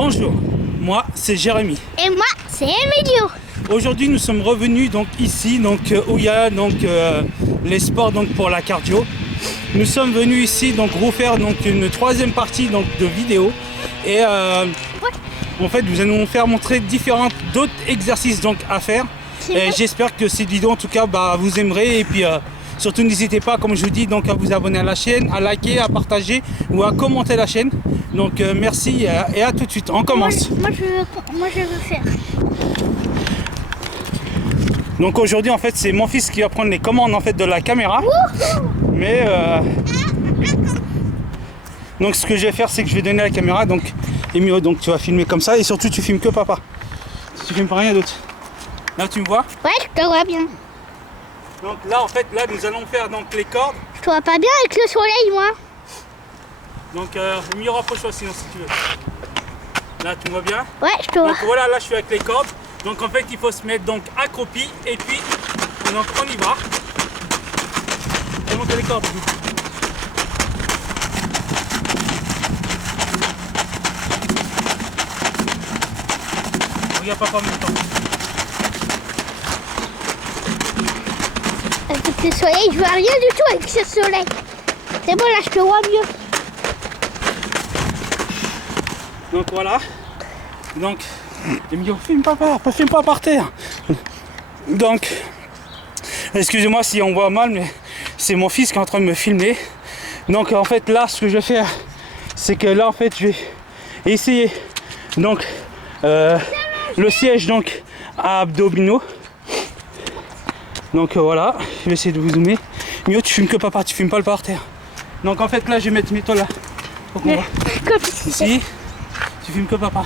Bonjour, moi c'est Jérémy. Et moi c'est Emilio. Aujourd'hui nous sommes revenus donc ici où il y a les sports pour la cardio. Nous sommes venus ici refaire une troisième partie de vidéo et en fait nous allons faire montrer d'autres exercices à faire. Et j'espère que cette vidéo en tout cas vous aimerez et puis surtout n'hésitez pas, comme je vous dis, à vous abonner à la chaîne, à liker, à partager ou à commenter la chaîne. Donc merci et à tout de suite. On commence. Moi je veux faire. Donc aujourd'hui en fait c'est mon fils qui va prendre les commandes de la caméra. Mais donc ce que je vais faire c'est que je vais donner la caméra Emilio, tu vas filmer comme ça et surtout tu filmes que papa. Tu filmes pas rien d'autre. Là tu me vois? Ouais, je te vois bien. Donc là en fait nous allons faire les cordes. Je te vois pas bien avec le soleil moi. Donc Emilio rapproche-toi sinon si tu veux. Là tu me vois bien? Ouais, je te vois. Donc voilà, là je suis avec les cordes. Donc en fait il faut se mettre accroupi et puis on y va. On monte les cordes. Regarde papa en même temps. Avec le soleil, je vois rien du tout avec ce soleil. C'est bon, là je te vois mieux. Donc voilà. Donc, Emilio, filme pas par terre. Donc, excusez-moi si on voit mal, mais c'est mon fils qui est en train de me filmer. Donc en fait là, ce que je vais faire, c'est que là en fait, je vais essayer le siège à abdominaux. Donc voilà, je vais essayer de vous zoomer. Emilio, tu filmes que papa, tu filmes pas le par terre. Donc en fait là, je vais mettre mes toiles là. Faut qu'on voit. Ici, tu filmes que papa.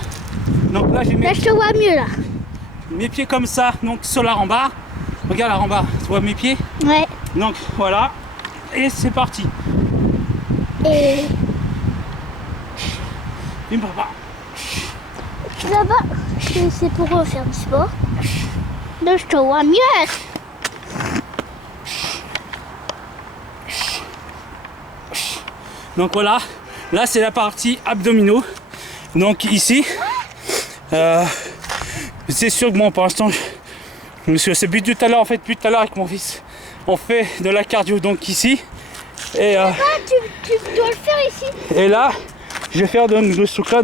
Donc là, là je te vois mieux là. Mes pieds comme ça, sur la rambarre. Regarde la rambarre, tu vois mes pieds? Ouais. Donc voilà, et c'est parti. Et Filme papa. là-bas, c'est pour faire du sport. Là je te vois mieux. Donc voilà, là c'est la partie abdominaux. Donc ici, c'est sûr que pour l'instant, monsieur, c'est plus tout à l'heure avec mon fils, on fait de la cardio ici. Et tu dois le faire ici. Et là, je vais faire ce truc là.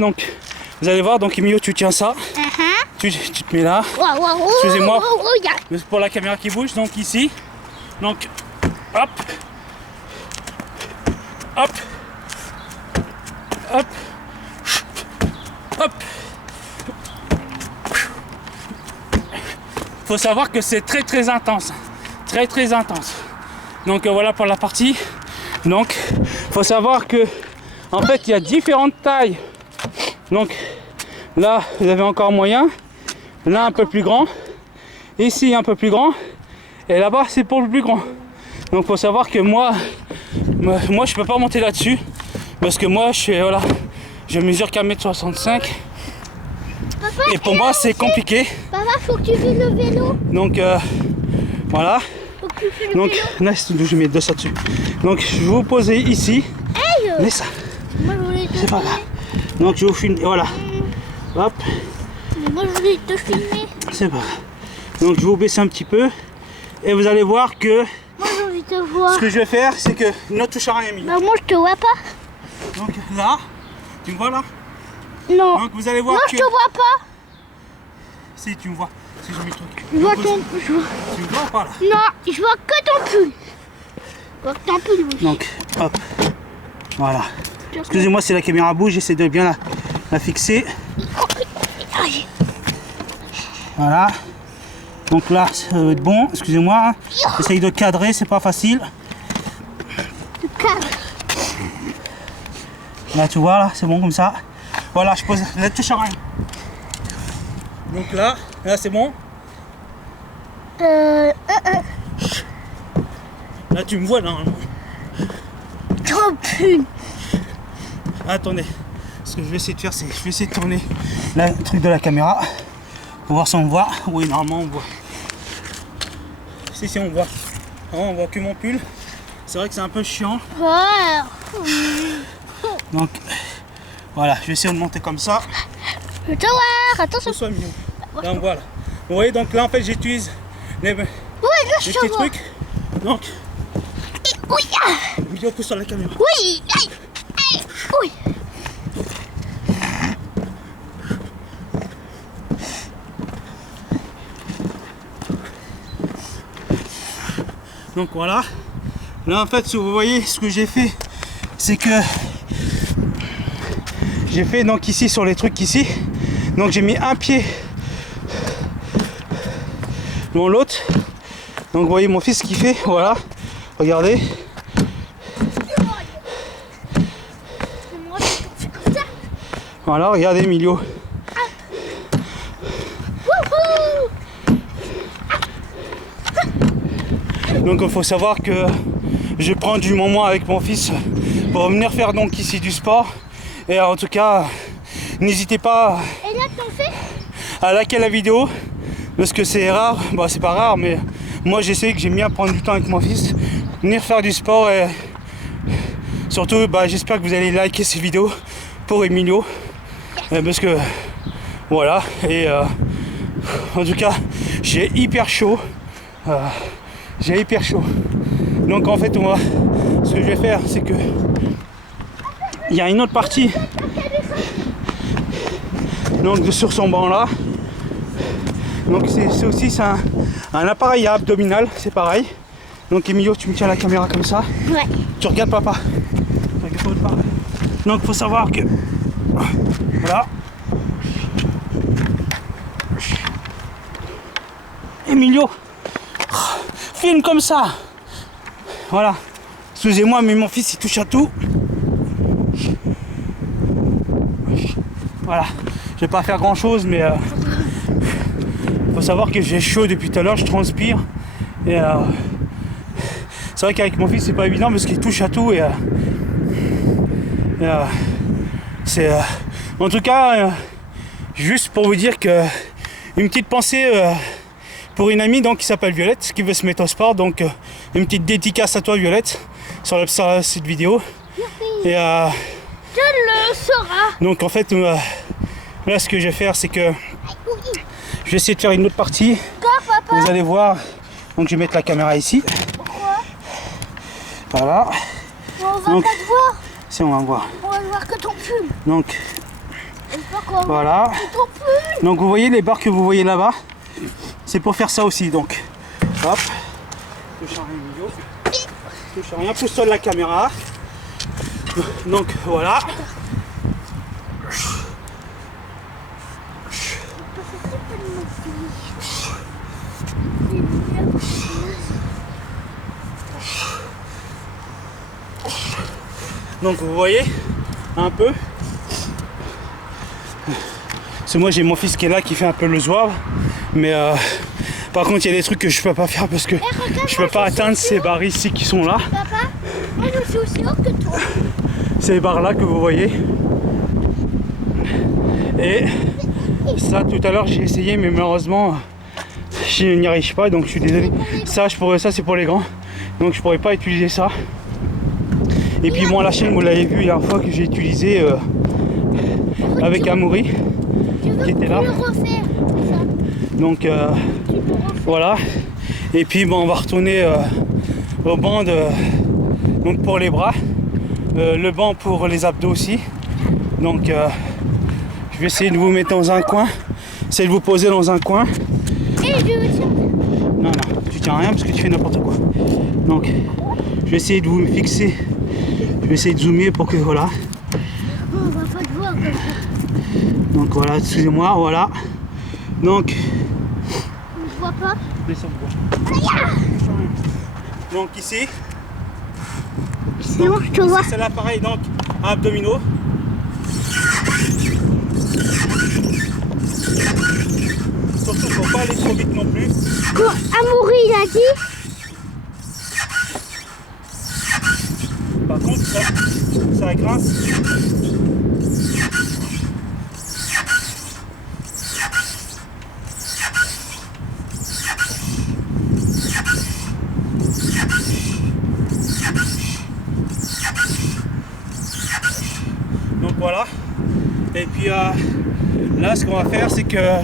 Vous allez voir, Emilio, tu tiens ça. Tu te mets là. Excusez-moi, pour la caméra qui bouge. Donc ici, hop, hop, hop, hop. Faut savoir que c'est très intense, très intense. Donc voilà pour la partie. Donc faut savoir que en fait il y a différentes tailles. Donc là vous avez encore moyen, là un peu plus grand, ici un peu plus grand, et là-bas c'est pour le plus grand. Donc faut savoir que moi je peux pas monter là-dessus parce que moi je mesure qu'à 1m65. Papa, et pour moi c'est compliqué. Papa, faut que tu fasses le vélo. Donc voilà. Faut que tu fasses le vélo. Là, je mets deux ça dessus. Donc je vais vous poser ici. Hey, mais ça, moi je voulais te c'est pas grave. Donc je vous filme. Voilà. Hop. Mais moi je voulais te filmer. C'est pas grave. Donc je vais vous baisser un petit peu. Et vous allez voir que moi j'ai envie de te voir. ce que je vais faire, c'est que ne touche à rien, Emile. Bah, moi je te vois pas. Donc là, tu me vois là? Non. Donc vous allez voir non, que... je te vois pas. Si tu me vois. Si je mets le truc. Je vois ton... Tu me vois ou pas là? Non, je vois que ton pull. Je vois que ton pull, oui. Donc, hop. Voilà. Excusez-moi si la caméra bouge, j'essaie de bien la fixer. Voilà. Donc là, ça va être bon. Excusez-moi. Essaye de cadrer, c'est pas facile. Là, tu vois, là, c'est bon comme ça. Voilà, je pose. Là, tu touches à rien. Donc là c'est bon. Là, tu me vois normalement. Ton pull. Attendez. Ce que je vais essayer de faire, c'est je vais essayer de tourner le truc de la caméra pour voir si on voit. Oui, normalement on voit. Si, on voit. On voit que mon pull. C'est vrai que c'est un peu chiant. Ouais. Donc voilà, je vais essayer de monter comme ça. Je te vois, attention. Ce soit mieux. Donc voilà. Vous voyez, donc là en fait j'utilise les Ouais, là je petits te vois. trucs. Donc, Oui, ah. vidéo pousse sur la caméra. Oui, aïe, aïe, oui. Donc voilà. Là en fait, si vous voyez ce que j'ai fait, c'est que j'ai fait donc ici sur les trucs ici. Donc j'ai mis un pied dans l'autre. Donc vous voyez mon fils qui fait, voilà. Regardez. Voilà, regardez Emilio. Donc il faut savoir que je prends du moment avec mon fils pour venir faire donc ici du sport. Et en tout cas, n'hésitez pas Et là, t'en fais? à liker la vidéo parce que c'est rare, bon c'est pas rare mais moi j'essaie que j'aime bien prendre du temps avec mon fils, venir faire du sport et surtout j'espère que vous allez liker ces vidéos pour Emilio parce que voilà et en tout cas j'ai hyper chaud. Donc en fait moi ce que je vais faire c'est que il y a une autre partie donc sur son banc là. Donc c'est aussi un appareil abdominal, c'est pareil. Donc Emilio, tu me tiens la caméra comme ça. Ouais. Tu regardes papa. Donc faut savoir que voilà. Emilio, filme comme ça. Voilà. Excusez-moi, mais mon fils il touche à tout. Voilà. Je vais pas faire grand chose, mais faut savoir que j'ai chaud depuis tout à l'heure, je transpire. Et c'est vrai qu'avec mon fils c'est pas évident parce qu'il touche à tout et c'est en tout cas juste pour vous dire que une petite pensée pour une amie donc qui s'appelle Violette qui veut se mettre au sport, donc une petite dédicace à toi Violette sur cette vidéo. Et Je le saurai. donc en fait là ce que je vais faire c'est que je vais essayer de faire une autre partie. Papa. Vous allez voir. Donc je vais mettre la caméra ici. Pourquoi? Voilà. On va Donc, pas te voir. Si on va voir. On va voir que ton pull. Donc Et pourquoi? voilà. Que ton pull. Donc vous voyez les barres que vous voyez là-bas. C'est pour faire ça aussi. Donc hop. Touche à rien, Emilio. Touche à rien. Pousse-toi de la caméra. Donc voilà. Donc vous voyez un peu. Parce que moi j'ai mon fils qui est là qui fait un peu le zouave. Mais par contre il y a des trucs que je peux pas faire parce que je peux pas atteindre ces barres ici qui sont là. Papa, moi je suis aussi haut que toi. Ces barres là que vous voyez. Et ça tout à l'heure j'ai essayé mais malheureusement je n'y arrive pas, donc je suis désolé. Ça c'est pour les grands. Donc je pourrais pas utiliser ça. Et puis moi la chaîne vous l'avez vu il y a une fois que j'ai utilisé avec Amaury qui était là. Le refaire, ça. Donc voilà. Et puis bon, on va retourner au banc donc pour les bras, le banc pour les abdos aussi. Donc je vais essayer de vous mettre dans un coin, essayer de vous poser dans un coin. Et je veux tiens. Non, tu tiens rien parce que tu fais n'importe quoi. Donc je vais essayer de vous fixer, je vais essayer de zoomer pour que voilà. On va pas te voir comme ça. Donc voilà, excusez-moi, voilà. Donc On ne voit pas. donc ici. C'est bon, je te vois. C'est l'appareil donc abdominaux. Surtout faut pas aller trop vite non plus. Quoi, Amaury il a dit? Par contre ça grince. Donc voilà. Et puis là ce qu'on va faire c'est que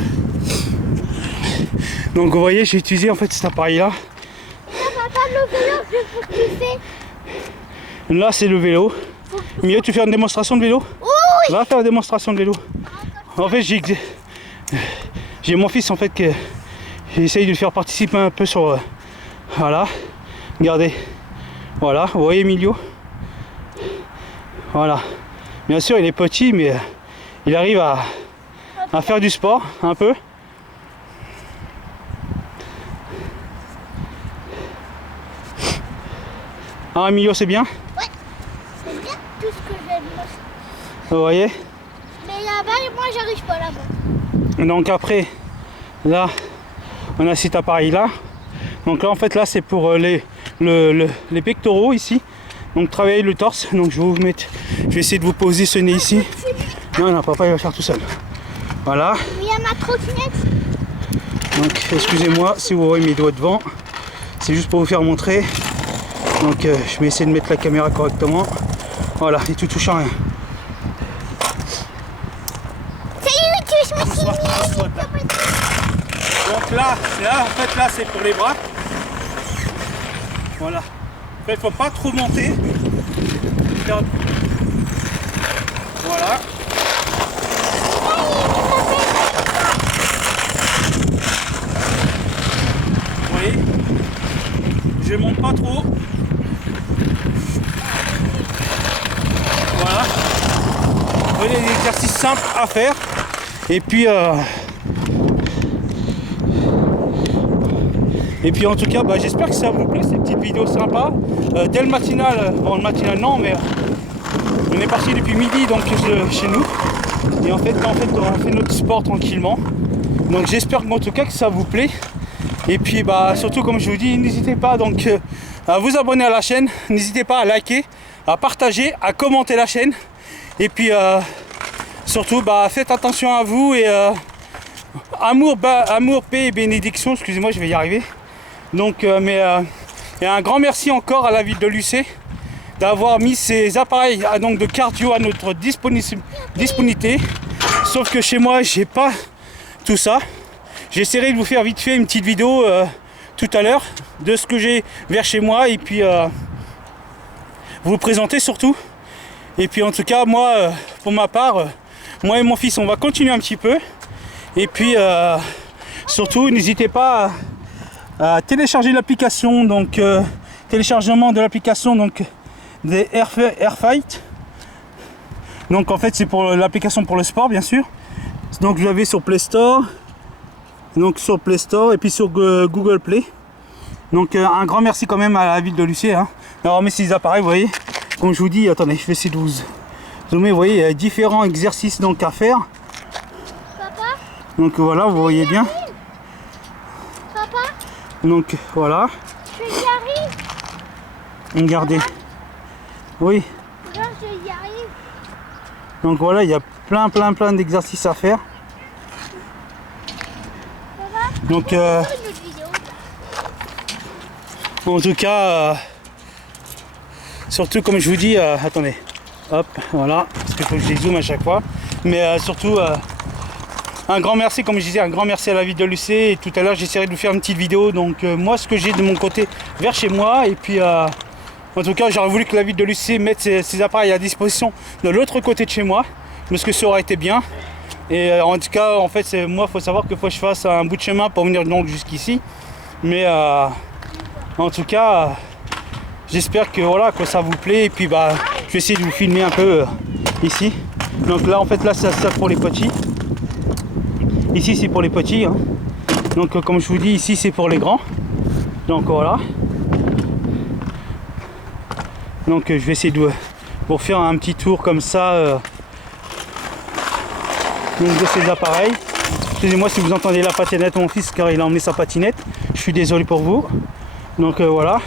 donc vous voyez j'ai utilisé en fait cet appareil là. Papa, le vélo, je veux que tu fais. Là c'est le vélo. Mieux tu fais une démonstration de vélo? Oui. Va faire une démonstration de vélo. En fait j'ai mon fils en fait que j'essaye de le faire participer un peu sur voilà. Regardez. Voilà, vous voyez Emilio? Voilà. Bien sûr il est petit mais il arrive à faire du sport un peu. Ah Emilio c'est bien? Ouais, c'est bien tout ce que j'aime. Vous voyez? Mais là-bas, moi j'arrive pas là-bas. Donc après, là, on a cet appareil là. Donc là en fait là c'est pour les pectoraux ici. Donc travailler le torse. Donc je vais essayer de vous positionner ici. Non, papa il va faire tout seul. Voilà. Il y a ma trottinette. Donc excusez-moi si vous voyez mes doigts devant. C'est juste pour vous faire montrer. Donc je vais essayer de mettre la caméra correctement. Voilà, et tout touche à rien. Salut, je me suis mis. Donc là en fait là c'est pour les bras. Voilà. En fait faut pas trop monter. Voilà. Vous voyez? Je monte pas trop. Voilà. Vous voyez des exercices simples à faire. Et puis en tout cas j'espère que ça vous plaît ces petites vidéos sympas. Dès le matinal, bon le matinal non mais on est parti depuis midi donc chez nous. Et en fait on fait notre sport tranquillement. Donc j'espère en tout cas que ça vous plaît. Et puis surtout comme je vous dis, n'hésitez pas donc à vous abonner à la chaîne, n'hésitez pas à liker, à partager, à commenter la chaîne. Et puis surtout faites attention à vous et amour, paix et bénédiction, excusez-moi je vais y arriver. Donc et un grand merci encore à la ville de Lucé d'avoir mis ces appareils donc de cardio à notre disponibilité. Sauf que chez moi j'ai pas tout ça. J'essaierai de vous faire vite fait une petite vidéo tout à l'heure de ce que j'ai vers chez moi et puis vous présenter surtout. Et puis en tout cas moi pour ma part moi et mon fils on va continuer un petit peu et puis surtout n'hésitez pas à télécharger l'application donc téléchargement de l'application donc des Airfight. Donc en fait c'est pour l'application pour le sport bien sûr. Donc je l'avais sur Play Store. Donc sur Play Store et puis sur Google Play. Donc un grand merci quand même à la ville de Lucé d'avoir mis ces appareils, vous voyez. Comme je vous dis, attendez, je vais essayer de vous zoomer, vous voyez, il y a différents exercices donc à faire. Papa, donc voilà, vous voyez bien. Papa, donc voilà. je y arrive. Regardez. Oui. Non, je y arrive. Donc voilà, il y a plein d'exercices à faire. Papa, donc une autre vidéo. en tout cas surtout comme je vous dis attendez hop voilà parce qu'il faut que je les zoome à chaque fois mais surtout un grand merci comme je disais, un grand merci à la ville de Lucé. Et tout à l'heure j'essaierai de vous faire une petite vidéo donc moi ce que j'ai de mon côté vers chez moi et puis en tout cas j'aurais voulu que la ville de Lucé mette ses appareils à disposition de l'autre côté de chez moi parce que ça aurait été bien. Et en tout cas en fait moi il faut savoir qu'il faut que je fasse un bout de chemin pour venir donc jusqu'ici mais en tout cas j'espère que voilà que ça vous plaît et puis je vais essayer de vous filmer un peu ici. Donc là en fait là c'est pour les petits. Ici c'est pour les petits donc comme je vous dis ici c'est pour les grands. Donc voilà. Donc je vais essayer de vous faire un petit tour comme ça donc de ces appareils. Excusez-moi si vous entendez la patinette de mon fils car il a emmené sa patinette. Je suis désolé pour vous. Donc voilà.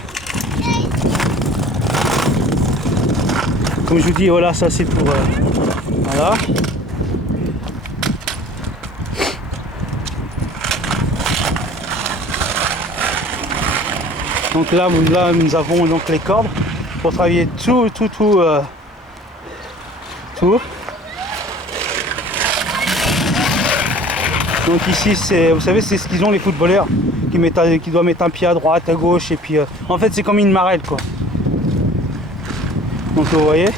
Comme je vous dis, voilà, ça c'est pour voilà. Donc là nous avons donc les cordes pour travailler tout. Donc ici, vous savez, c'est ce qu'ils ont les footballeurs, qui doivent mettre un pied à droite, à gauche, et puis en fait c'est comme une marelle quoi. Donc vous voyez,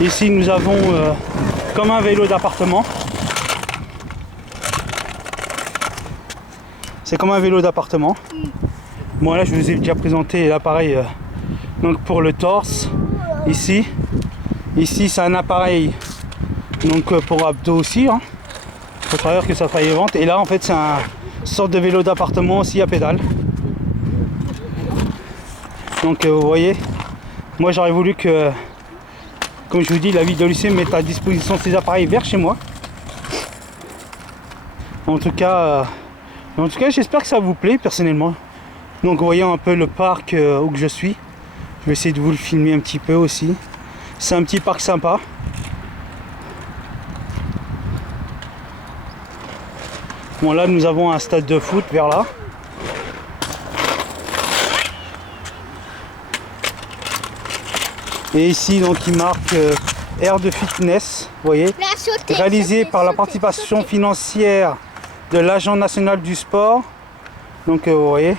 ici nous avons comme un vélo d'appartement. C'est comme un vélo d'appartement. Bon là je vous ai déjà présenté l'appareil donc pour le torse. Ici c'est un appareil donc pour abdos aussi. Hein. Faut travers que ça faille les ventes. Et là en fait c'est une sorte de vélo d'appartement aussi à pédale. Donc vous voyez, moi j'aurais voulu que, comme je vous dis, la vie de lycée mette à disposition ces appareils vers chez moi. En tout cas j'espère que ça vous plaît personnellement. Donc vous voyez un peu le parc où je suis. Je vais essayer de vous le filmer un petit peu aussi. C'est un petit parc sympa. Bon là nous avons un stade de foot vers là. Et ici donc il marque aire de fitness, vous voyez, réalisé par la participation financière de l'Agence nationale du sport. Donc vous voyez.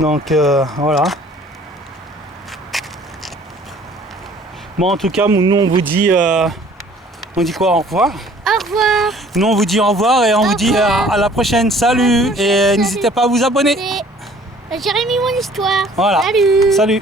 Donc voilà. Bon en tout cas nous on vous dit on dit quoi, au revoir? Au revoir. Nous on vous dit au revoir et on vous dit à la prochaine. Salut, et n'hésitez pas à vous abonner. Jérémy mon histoire. Voilà. Salut. Salut.